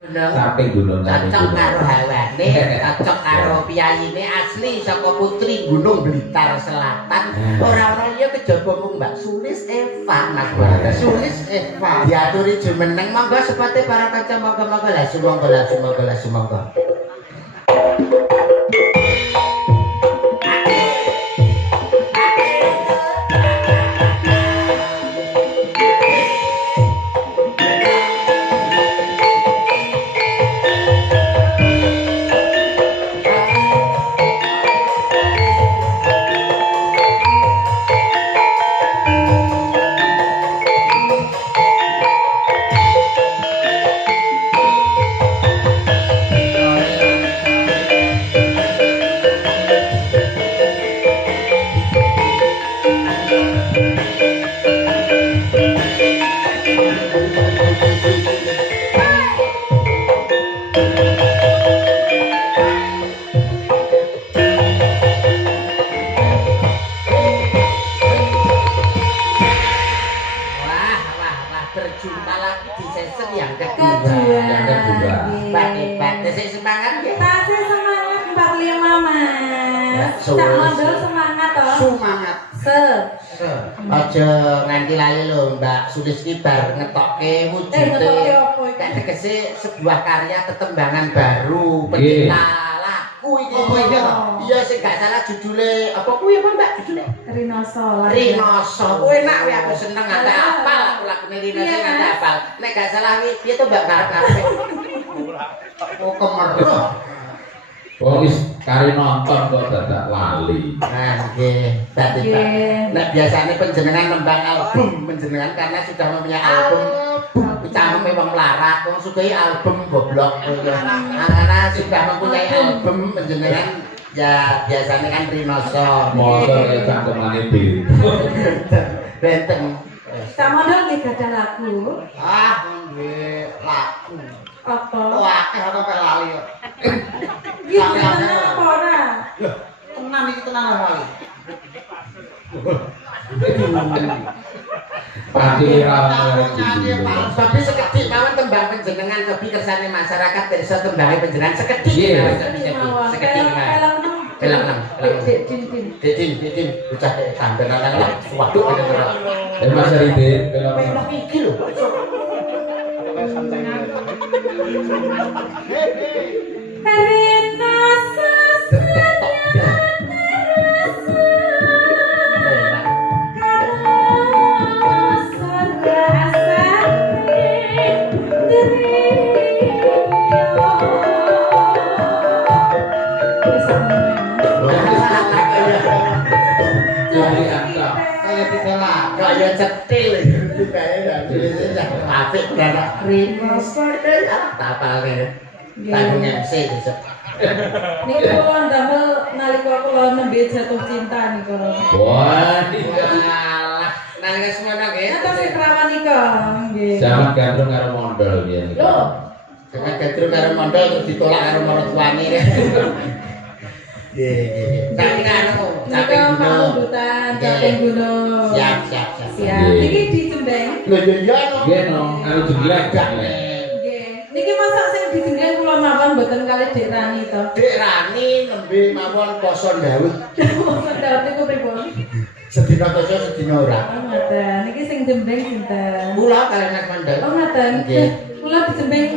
Samping gunung cocok karo hawane, cocok karo piyayine asli saka Putri Gunung Blitar Selatan. Ora-ora liya kejaba mung Mbak Sulis Eva, Mas. Sulis Eva. Diaturi jumeneng monggo sepate para kaca monggo-monggo lah sumangga. Aja nganti lali lho Mbak Sulis ki bar ngetokke wujude. Kan tegese sebuah karya tetembangan baru pencipta lagu iki. Oh iya to. Iya sing gak salah judule apa kuwi apa Mbak judule? Rinoso. Rinoso. Kuwi enak kuwi aku seneng nganti apal aku lagune Rinoso nganti apal. Nek gak salah kuwi piye to Mbak karep-karep. Oh kemeruh. Oh wis kari nonton kok dadak lali. Nah nggih, dadi nek biasane panjenengan nembang album panjenengan karena sudah mempunyai album cangkeme wong melarat, wong sugih album goblok. Karena sudah mempunyai album panjenengan ya biasanya kan Rinoso. Motor ya cangkemane B. Benteng. Samodol nggih gadah lagu. Ah, nggih lagu. Apa? Wah, ana lali kok. Iya, tenan apa ora? Loh, tenan iki tenan lali. Tapi sekedhik mawon tembang panjenengan cobi kersane masyarakat desa tembange panjenengan sekedhik. Sekedhik. Kelang. Din, bocah sampeyan nang waduh bener. Mas Ridin, Pelok iki lho. Kaya cetil apik benar Rinoso tapale tanggung MC besok Niku kula ndamel nalika kula nembe jatuh cinta niku. wah alah nalika semono nggih Napa sing perawan nika nggih. zaman gandrung karo mondol biyen. Lho, jangan gandrung karo mondol terus ditolak karo maratuwane nggih tapi anu nika mau dutan caping gunung. siap Siap. Niki dijembeng. lho iya Nggih no, anu jeglek Nggih. Niki masak sing dijembeng kula mawon mboten kalih Dik Rani to. Dik Rani nembe mawon poso ndawuh Sedawet niku pripun? sedina poso sedina ora Oh ngoten. Niki sing jembeng sinten? kula kalian Mas Mandel Oh ngoten. Nggih. Kula dijembeng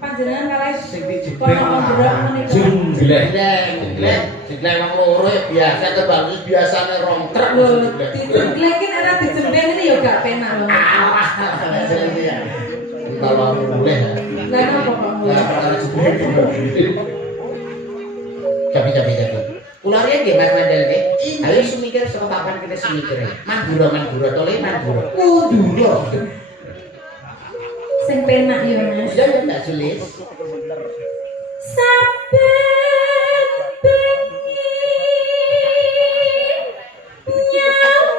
panjenengan kalih sing dijebeng kono ombrok menika. jeglek Jeglek wong loro biasa tebang wis biasane rong truk Lho, dijemblekin ora dijembeng ini ya gak penak lho. Kalau boleh Lah napa kok mulai? Capi. Kulare nggih Mas Mandel nggih. Ayo semikir saka papan kita semikir. Mandura tole mandura. Mandura. Sing penak ya Mas. Ya Mbak Sulis. Saben bengi nyawa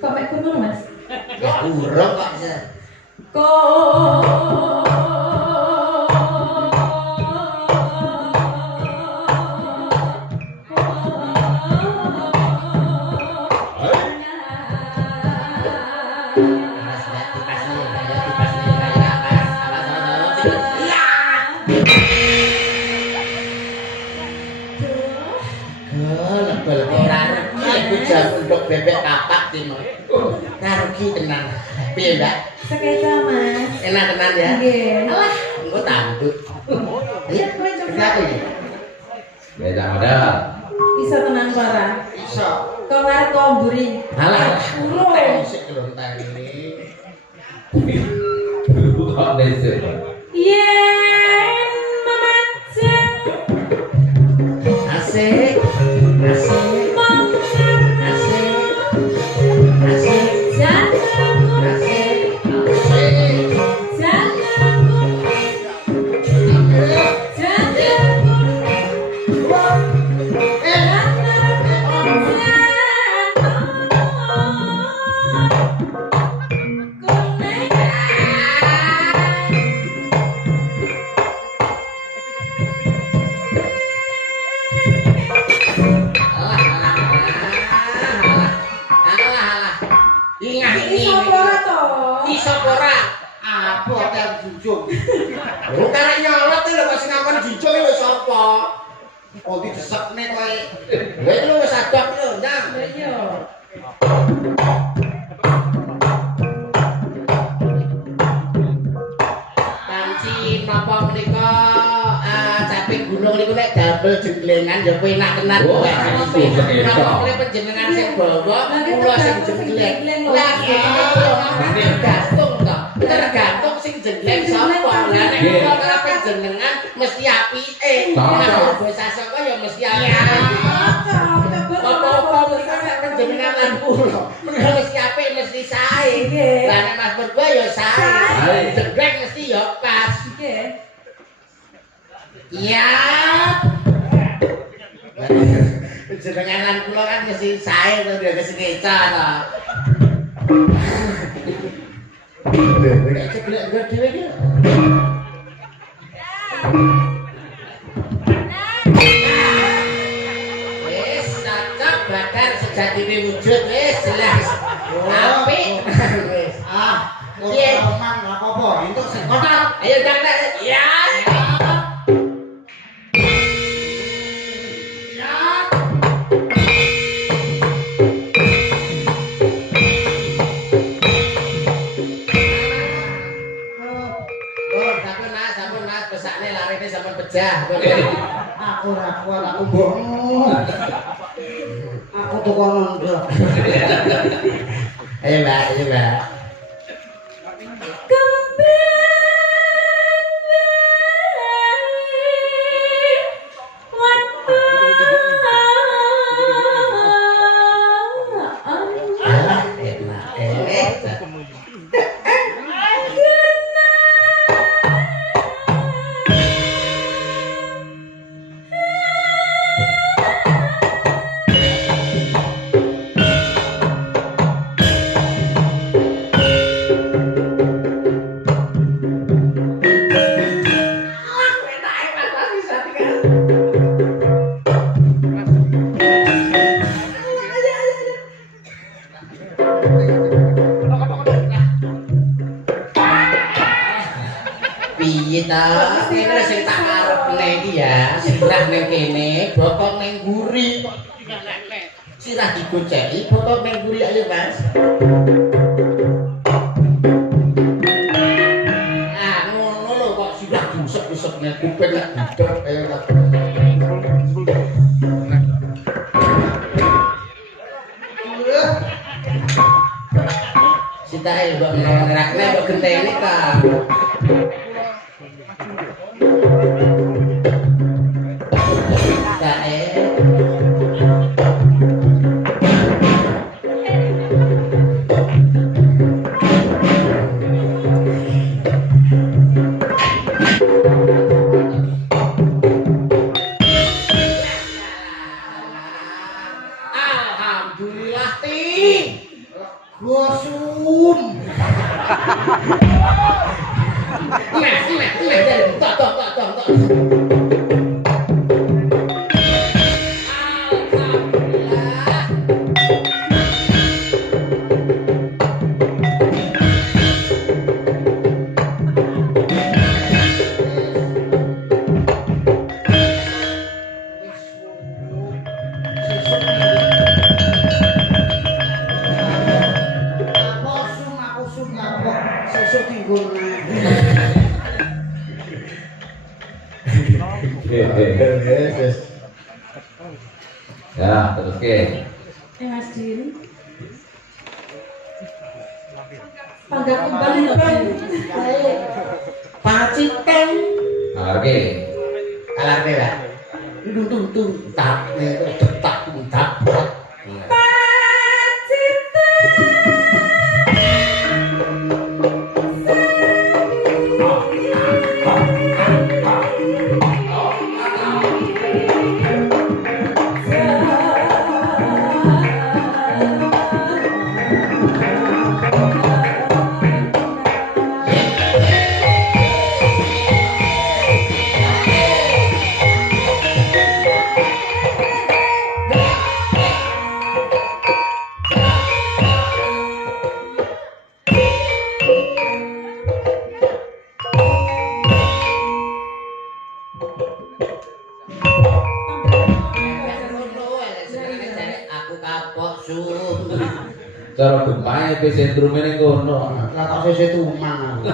kok mek kuno Mas? Ya urung kok. lebel ora rugi iku jam untuk bebek kapak timo. Ora rugi tenan. Piye, Mbak? Sekeca, Mas. Enak tenan ya? Nggih. Alah, engko tanduk. Ayo kowe coba iki. Beda modal. Iso tenan parah. Iso. Kok ngarep kok mburi. Alah, Ulo. sik kelontan ini. Kok desa. Yen memacet Asik. Asik. mangan Asik. Asik. janganku Asik. Asik. janganku Oh, didesekne kowe. Kowe iki wis adok lho, Ndang. Iya. Panci napa menika caping gunung niku nek damel jenglengan ya kowe enak tenan Oh, kowe. itu Napa ketok. kowe panjenengan sing bawa Lah, kula sing jenggleng. Lah tergantung to. Tergantung sing jenggleng sapa. Lah nek kula ora panjenengan mesti apike. Nek basa saka ya mesti apike. Apa-apa mereka nek panjenengan lan kula. Mereka mesti apik mesti sae. Lah nek Mas berdua ya sae. Jenggleng mesti ya pas. Nggih. Iya. Jenengan lan kula kan mesti sae to dia kesekeca to. Lha nek ceblek dhewe iki. Wis cocok badan sejatine wujud wis jelas. Apik. Wis. Piye? Omang apa-apa, entuk sing kotak. Ayo Dang. Ya. Sampun Mas, pesakne larine sampun pejah. Aku ora kuat, aku mbokmu. Aku tukang nondok. Ayo Mbak, ayo Mbak. Alah, enak. Piye ta? Kene sing tak arepne iki ya, sirah ning kene, bokong ning mburi. Sirah digoceki, bokong ning mburi ayo, Mas. Ah, ngono lho kok sirah busek-busek ning kuping lek budek ayo ta. Sitae mbok ngerakne mbok genteni ta. Alhamdulillah ti. Gosum. Tok. Alhamdulillah. esuk tinggulne. Wis. Ya, terus ke. Mas Din. Panggah kembali lho, Din. Paciten. Oke. Alarme lah. Tung tak detak tak. Aku kapok su. Cara gempae pe sentrume ning kono. Lah kok sesuk tumang aku.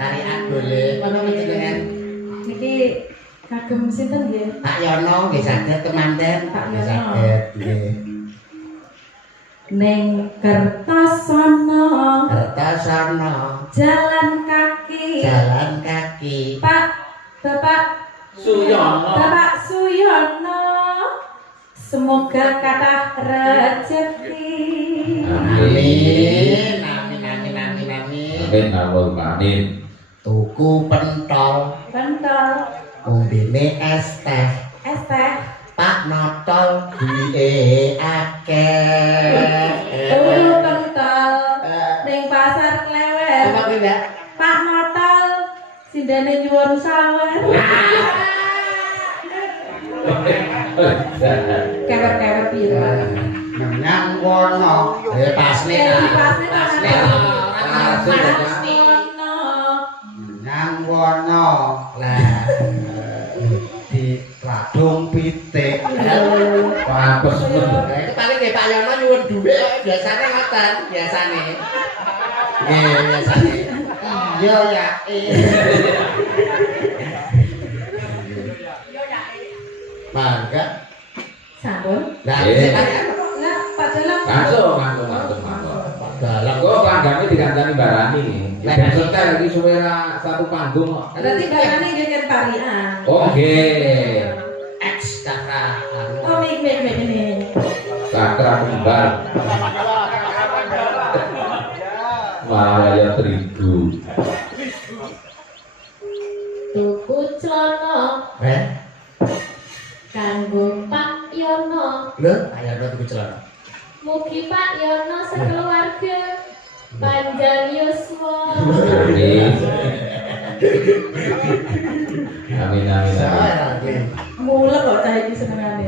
Tarian boleh. Mana jenengan? Niki kagem sinten nggih? Pak Yono nggih saged temanten. Pak Nggih Yono. saged nggih. Ning Kertosono Kertosono jalan kaki. jalan kaki. Bapak Suyono. Bapak Suyono, semoga kathah rezeki. Amin. Amin amin amin amin. Amin Allahumma. Tuku pentol, Pentol, umbine es teh. es teh, Pak Notol duwe akeh. turu pentol, ning pasar Klewer. Apa kuwi, Mbak? Pak Notol, sindene nyuwun sawer. Kewer-kewer piro? Menyang wono. Pasne Eh, ta. pasne ta. Pasne ta. Pasne ta. Pasne. Menyang wono. Lah di radung pitik. Papes men. Nah, itu paling nggih Pak Yono nyuwun dhuwit biasane ngoten, biasane. Nggih, biasane. Iya ya. Mangga. Sampun. Lah, Eh. Lah, Pak Dalang. Langsung. dalam Kok kanggane dikancani barani. Ya besok teh lagi suwera satu panggung kok. Berarti barane nggih kan parian. Oke. X kakak. Oh, mik ini. Sakra kembar. Malaya terigu. Tuku celana kanggo Pak Yono. Lho, ayo ora tuku celana. Mugi Pak Yono sekeluarga panjang yuswa. Amin. Saya lagi. Mulek kok cah iki senengane.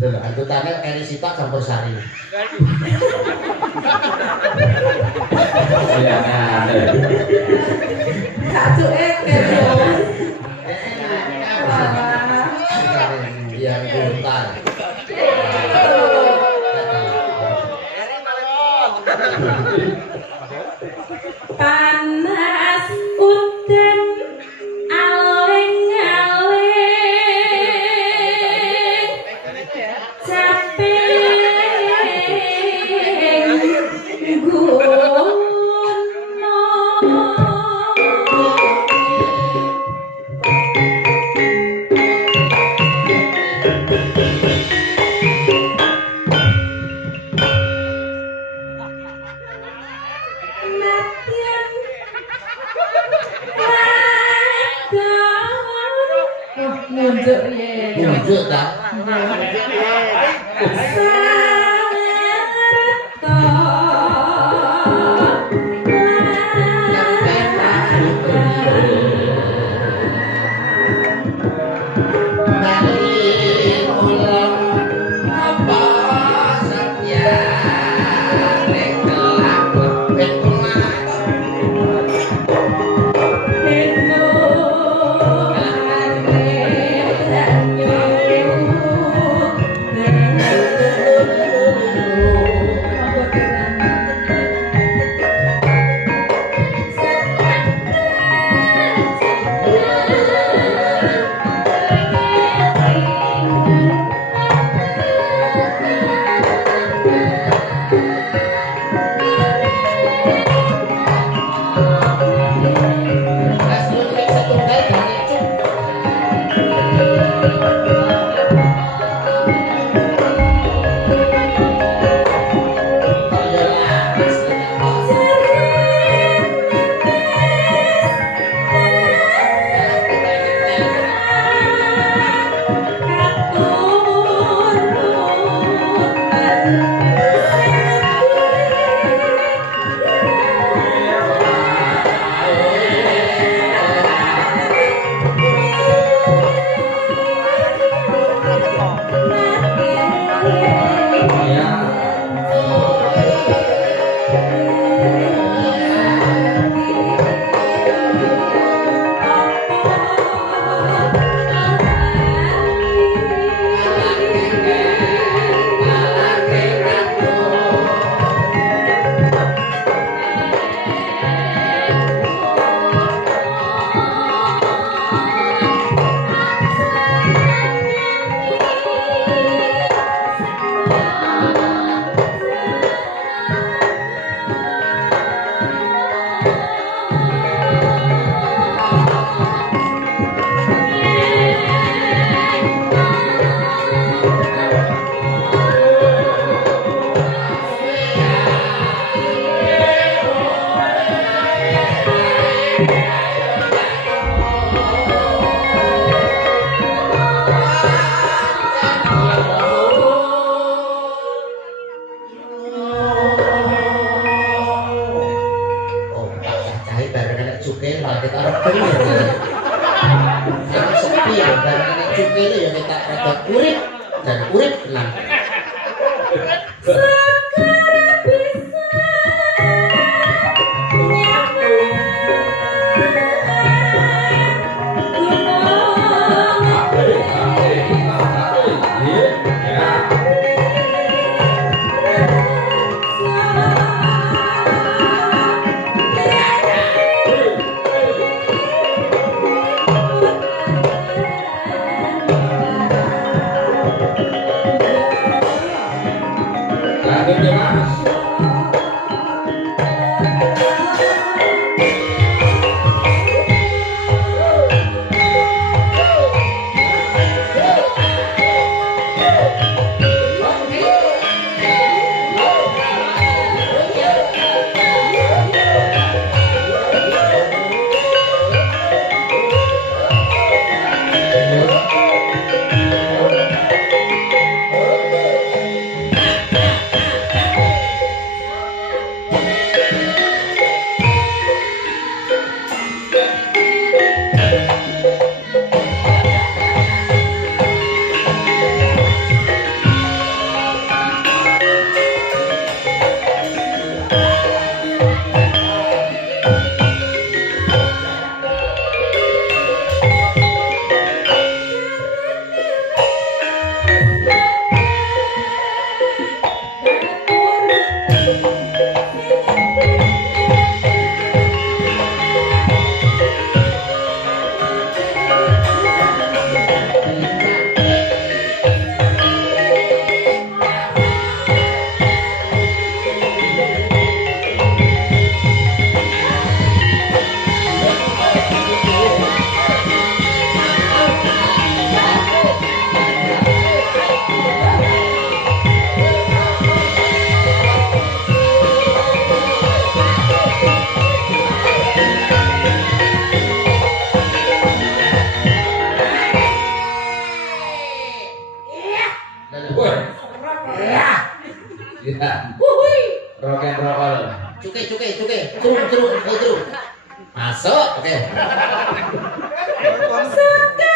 Lho, anggotane Eri Sitok campur sari. Ya ada. Sacuke kepo. Yang hutan. Panas udan aling-aling caping gunung. Nunjuk ya. Nunjuk ta. kita denger. Aku sepi ya, barang ini cukup itu ya kita rada urip dan urip tenang. Sekarang bisa Lanjut ya Mas. Ya. Rock and roll. Cukai, curung. Masuk, oke. sekarang